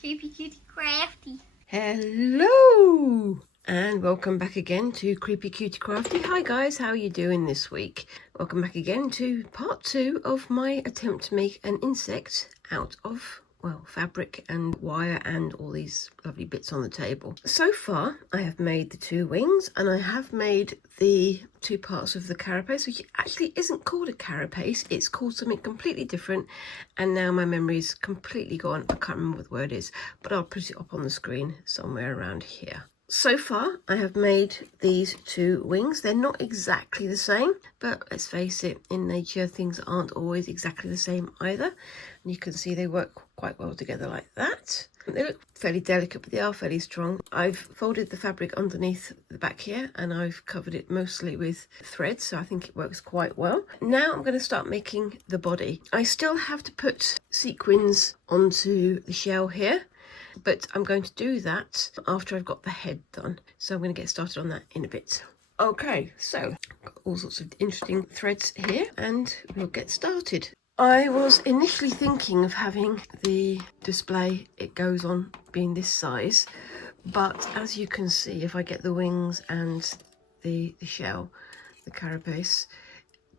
Cutie Crafty. Hello and welcome back again to Creepy Cutie Crafty. Hi guys, how are you doing this week? Welcome back again to part 2 of my attempt to make an insect out of, well, fabric and wire and all these lovely bits on the table. So far I have made the 2 wings and I have made the 2 parts of the carapace, which actually isn't called a carapace, it's called something completely different, and now my memory's completely gone. I can't remember what the word is, but I'll put it up on the screen somewhere around here. So far I have made these 2 wings. They're not exactly the same, but let's face it, in nature things aren't always exactly the same either, and you can see they work quite well together like that. They look fairly delicate, but they are fairly strong. I've folded the fabric underneath the back here and I've covered it mostly with thread, so I think it works quite well. Now I'm going to start making the body. I still have to put sequins onto the shell here, but I'm going to do that after I've got the head done. So I'm going to get started on that in a bit. Okay, so I've got all sorts of interesting threads here and we'll get started. I was initially thinking of having the display it goes on being this size, but as you can see, if I get the wings and the shell, the carapace,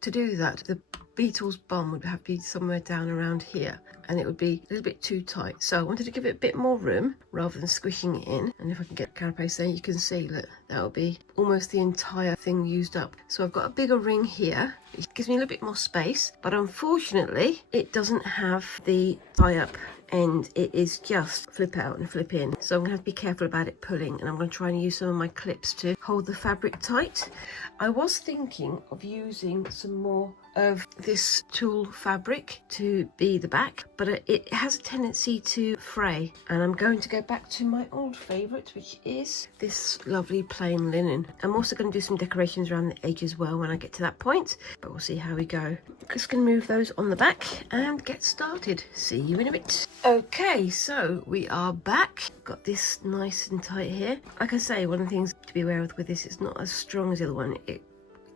to do that, the beetle's bum would have to be somewhere down around here and it would be a little bit too tight. So I wanted to give it a bit more room rather than squishing it in. And if I can get the carapace there, you can see that that'll be almost the entire thing used up. So I've got a bigger ring here. It gives me a little bit more space, but unfortunately it doesn't have the tie-up end. It is just flip out and flip in. So I'm gonna have to be careful about it pulling, and I'm gonna try and use some of my clips to hold the fabric tight. I was thinking of using some more of this tulle fabric to be the back, but it has a tendency to fray, and I'm going to go back to my old favorite, which is this lovely plain linen. I'm also going to do some decorations around the edge as well when I get to that point, but we'll see how we go. Just going to move those on the back and get started. See you in a bit. Okay, so we are back. Got this nice and tight here. Like I say, one of the things to be aware of with this, it's not as strong as the other one. It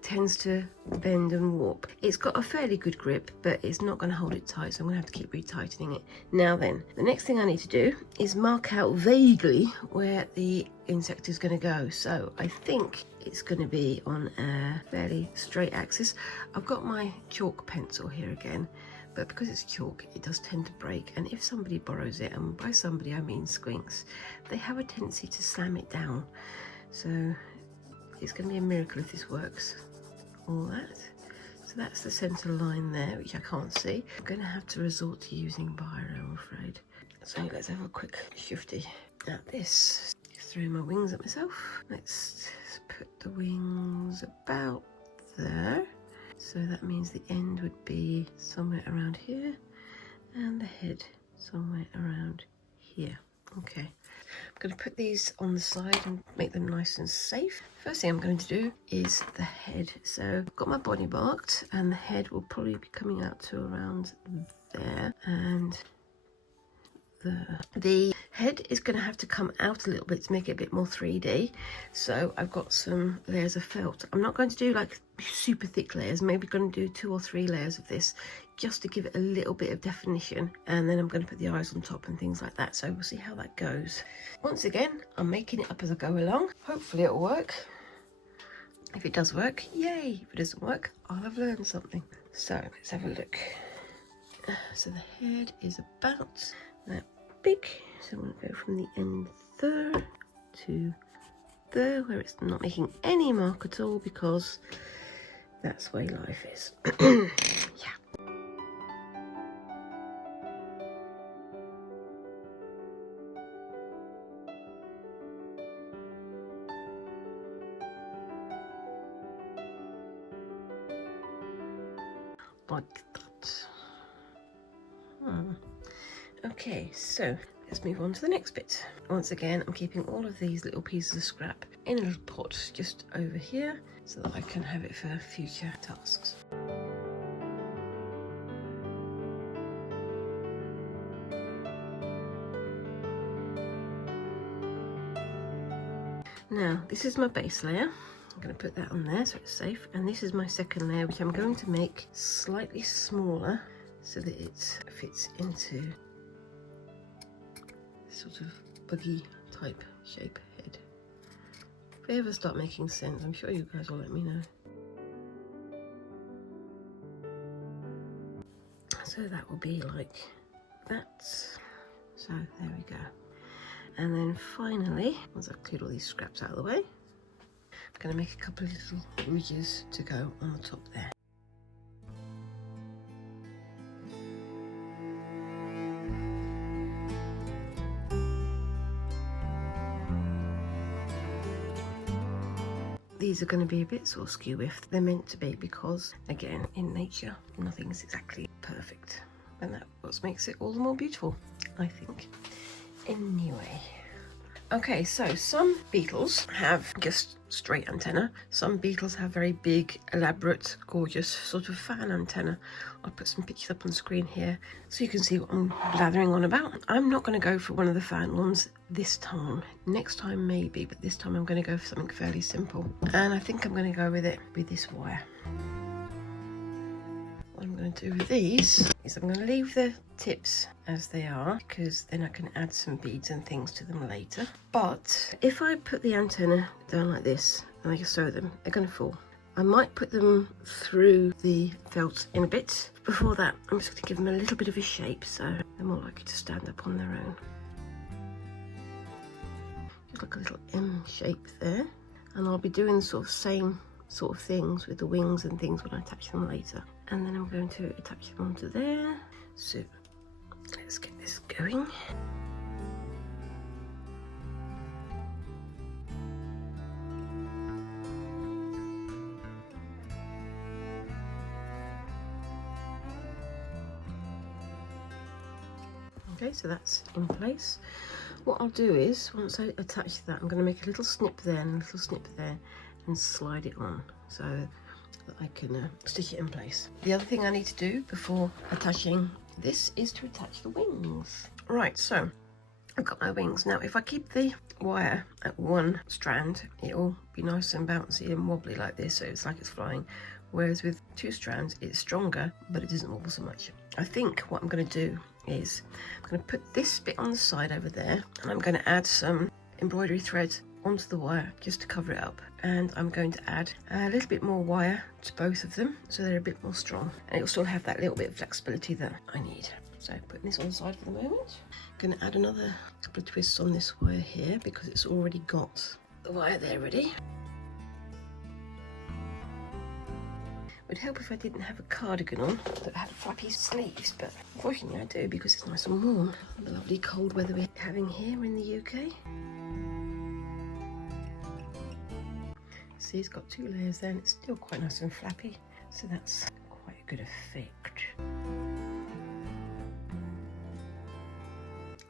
tends to bend and warp. It's got a fairly good grip, but it's not going to hold it tight, so I'm going to have to keep retightening it. Now then, the next thing I need to do is mark out vaguely where the insect is going to go. So I think it's going to be on a fairly straight axis. I've got my chalk pencil here again, but because it's chalk, it does tend to break, and if somebody borrows it, and by somebody I mean squinks, they have a tendency to slam it down. So it's going to be a miracle if this works. All that. So that's the centre line there, which I can't see. I'm going to have to resort to using biro, I'm afraid. So let's have a quick shifty at this. Just throw my wings at myself. Let's put the wings about there. So that means the end would be somewhere around here and the head somewhere around here. Okay. I'm going to put these on the side and make them nice and safe. First thing I'm going to do is the head. So I've got my body marked and the head will probably be coming out to around there, and the head is going to have to come out a little bit to make it a bit more 3D. So I've got some layers of felt. I'm not going to do like super thick layers, maybe going to do 2 or 3 layers of this just to give it a little bit of definition, and then I'm going to put the eyes on top and things like that. So we'll see how that goes. Once again, I'm making it up as I go along. Hopefully it'll work. If it does work, yay. If it doesn't work, I'll have learned something. So let's have a look. So the head is about that big, so I'm going to go from the end there to there, where it's not making any mark at all, because that's the way life is. Yeah. Like that. Okay, so let's move on to the next bit. Once again, I'm keeping all of these little pieces of scrap in a little pot just over here so that I can have it for future tasks. Now, this is my base layer. I'm going to put that on there so it's safe, and this is my second layer, which I'm going to make slightly smaller so that it fits into sort of buggy type shape head. If they ever start making sense, I'm sure you guys will let me know. So that will be like that. So there we go. And then finally, once I've cleared all these scraps out of the way, I'm going to make a couple of little ridges to go on the top there. These are going to be a bit sort of skew-whiffed. They're meant to be because, again, in nature, nothing's exactly perfect. And that's what makes it all the more beautiful, I think. Anyway. Okay, so some beetles have just straight antenna. Some beetles have very big, elaborate, gorgeous sort of fan antenna. I'll put some pictures up on the screen here so you can see what I'm blathering on about. I'm not going to go for one of the fan ones this time. Next time maybe, but this time I'm going to go for something fairly simple. And I think I'm going to go with it with this wire. What I'm going to do with these is I'm going to leave the tips as they are, because then I can add some beads and things to them later. But if I put the antenna down like this and I just sew them, they're going to fall. I might put them through the felt in a bit. Before that, I'm just going to give them a little bit of a shape so they're more likely to stand up on their own. Just like a little M shape there. And I'll be doing sort of same sort of things with the wings and things when I attach them later. And then I'm going to attach them onto there. So let's get this going. Okay, so that's in place. What I'll do is, once I attach that, I'm going to make a little snip there and a little snip there and slide it on so that I can stitch it in place. The other thing I need to do before attaching this is to attach the wings. Right, so I've got my wings. Now, if I keep the wire at one strand, it'll be nice and bouncy and wobbly like this, so it's like it's flying. Whereas with two strands, it's stronger, but it doesn't wobble so much. I think what I'm going to do is I'm going to put this bit on the side over there, and I'm going to add some embroidery thread onto the wire just to cover it up. And I'm going to add a little bit more wire to both of them so they're a bit more strong. And it'll still have that little bit of flexibility that I need. So putting this on the side for the moment. I'm going to add another couple of twists on this wire here because it's already got the wire there ready. It would help if I didn't have a cardigan on that had flappy sleeves, but unfortunately I do because it's nice and warm. The lovely cold weather we're having here in the UK. See, it's got two layers there and it's still quite nice and flappy, so that's quite a good effect.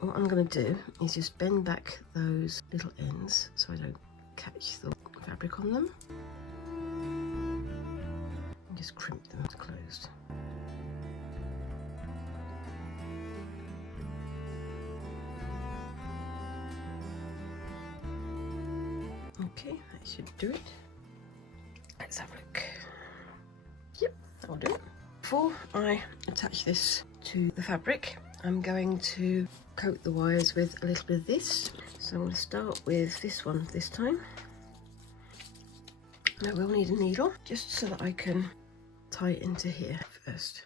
What I'm going to do is just bend back those little ends so I don't catch the fabric on them. And just crimp them closed. Okay, that should do it. Let's have a look. Yep, that'll do it. Before I attach this to the fabric, I'm going to coat the wires with a little bit of this. So I'm going to start with this one this time. I will need a needle just so that I can tie it into here first.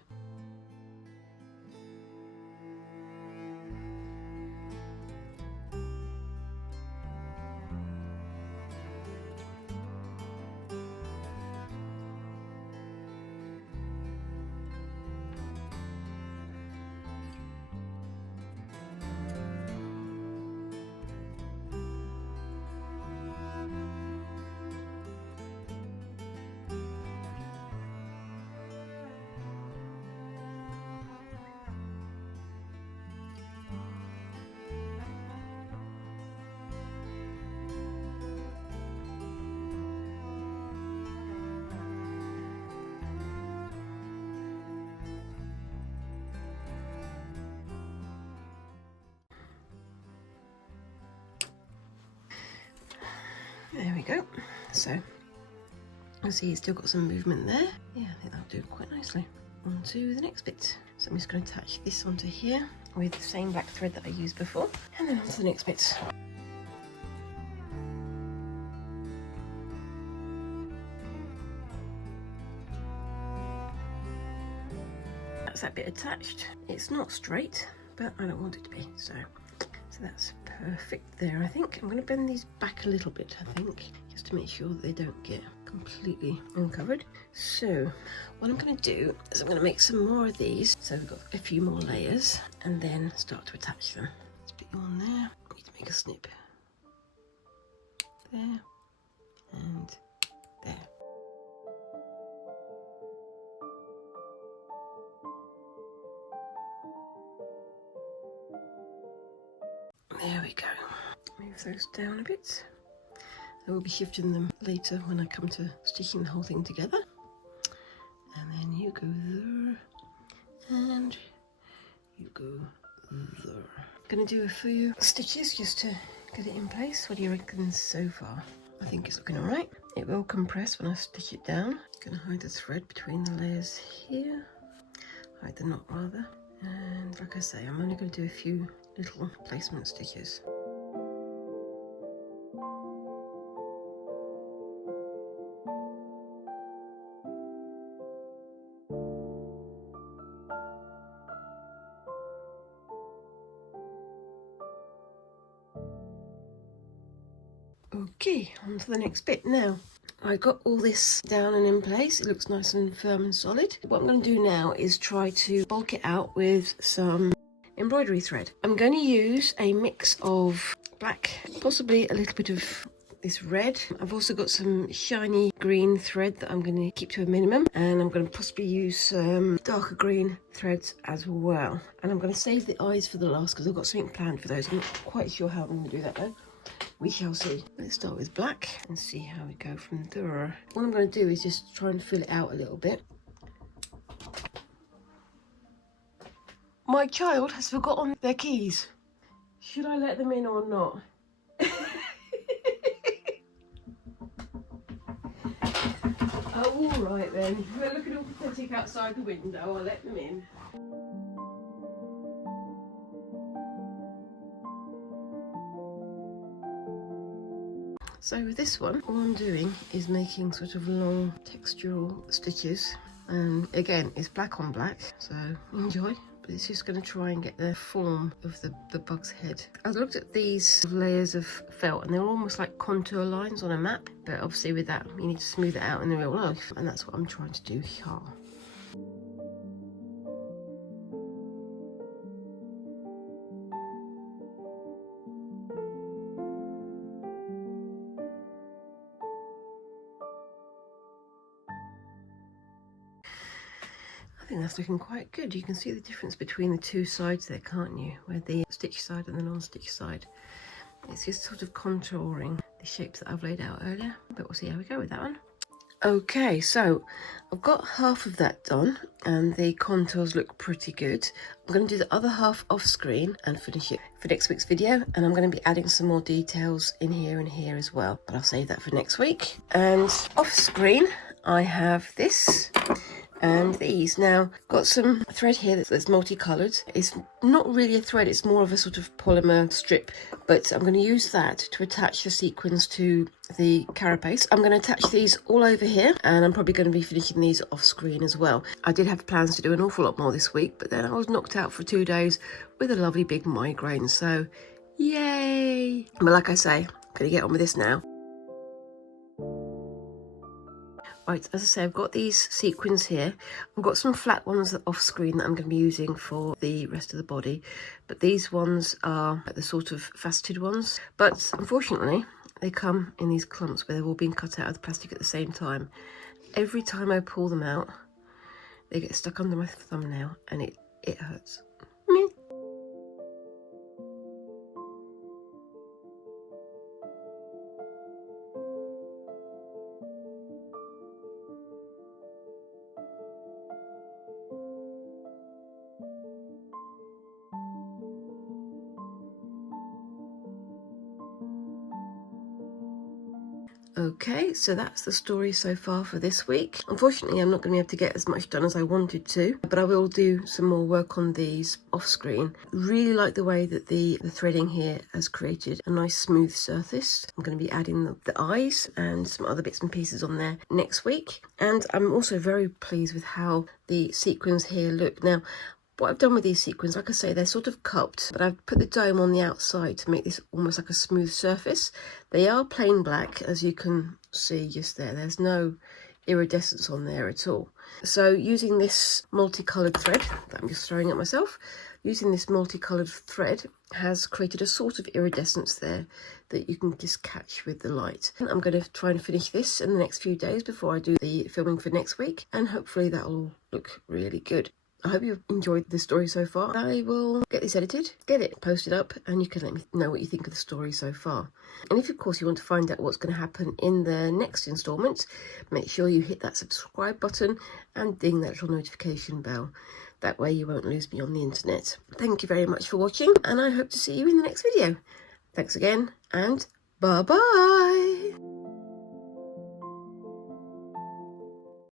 There we go. So, I see it's still got some movement there. Yeah, I think that'll do quite nicely. On to the next bit. So I'm just going to attach this onto here. with the same black thread that I used before, and then on to the next bits. That's that bit attached. It's not straight, but I don't want it to be, so that's perfect there. I think I'm going to bend these back a little bit, I think, just to make sure that they don't get completely uncovered. So what I'm going to do is I'm going to make some more of these, so we've got a few more layers, and then start to attach them. Let's put you on there. I need to make a snip there and there. There we go. Move those down a bit. I will be shifting them later when I come to stitching the whole thing together. And then you go there, and you go there. I'm going to do a few stitches just to get it in place. What do you reckon so far? I think it's looking alright. It will compress when I stitch it down. I'm going to hide the thread between the layers here. Hide the knot rather. And like I say, I'm only going to do a few little placement stitches. Okay, on to the next bit now. I got all this down and in place. It looks nice and firm and solid. What I'm going to do now is try to bulk it out with some embroidery thread. I'm going to use a mix of black, possibly a little bit of this red. I've also got some shiny green thread that I'm going to keep to a minimum, and I'm going to possibly use some darker green threads as well. And I'm going to save the eyes for the last because I've got something planned for those. I'm not quite sure how I'm going to do that though. We shall see. Let's start with black and see how we go from there. What I'm going to do is just try and fill it out a little bit. My child has forgotten their keys. Should I let them in or not? Oh, all right then. They're looking all pathetic outside the window. I'll let them in. So with this one, all I'm doing is making sort of long textural stitches. And again, it's black on black, so enjoy. But it's just going to try and get the form of the bug's head. I looked at these layers of felt and they're almost like contour lines on a map. But obviously with that, you need to smooth it out in the real life. And that's what I'm trying to do here. I think that's looking quite good. You can see the difference between the two sides there, can't you? Where the stitch side and the non-stitch side. It's just sort of contouring the shapes that I've laid out earlier, but we'll see how we go with that one. Okay, so I've got half of that done and the contours look pretty good. I'm going to do the other half off screen and finish it for next week's video, and I'm going to be adding some more details in here and here as well, but I'll save that for next week. And off screen I have this and these. Now, got some thread here that's multicolored. It's not really a thread, it's more of a sort of polymer strip, but I'm going to use that to attach the sequins to the carapace. I'm going to attach these all over here, and I'm probably going to be finishing these off screen as well. I did have plans to do an awful lot more this week, but then I was knocked out for 2 days with a lovely big migraine, so yay. But like I say, I'm going to get on with this now. Right, as I say, I've got these sequins here. I've got some flat ones off screen that I'm going to be using for the rest of the body, but these ones are the sort of faceted ones. But unfortunately, they come in these clumps where they've all been cut out of the plastic at the same time. Every time I pull them out, they get stuck under my thumbnail and it hurts. Meh. Okay, so that's the story so far for this week. Unfortunately, I'm not going to be able to get as much done as I wanted to, but I will do some more work on these off screen. Really like the way that the threading here has created a nice smooth surface. I'm going to be adding the eyes and some other bits and pieces on there next week. And I'm also very pleased with how the sequins here look. Now, what I've done with these sequins, like I say, they're sort of cupped, but I've put the dome on the outside to make this almost like a smooth surface. They are plain black, as you can see just there. There's no iridescence on there at all. So using this multicolored thread that I'm just throwing at myself, using this multicolored thread has created a sort of iridescence there that you can just catch with the light. And I'm going to try and finish this in the next few days before I do the filming for next week, and hopefully that'll all look really good. I hope you've enjoyed the story so far. I will get this edited, get it posted up, and you can let me know what you think of the story so far. And if, of course, you want to find out what's going to happen in the next instalment, make sure you hit that subscribe button and ding that little notification bell. That way you won't lose me on the internet. Thank you very much for watching, and I hope to see you in the next video. Thanks again, and bye-bye.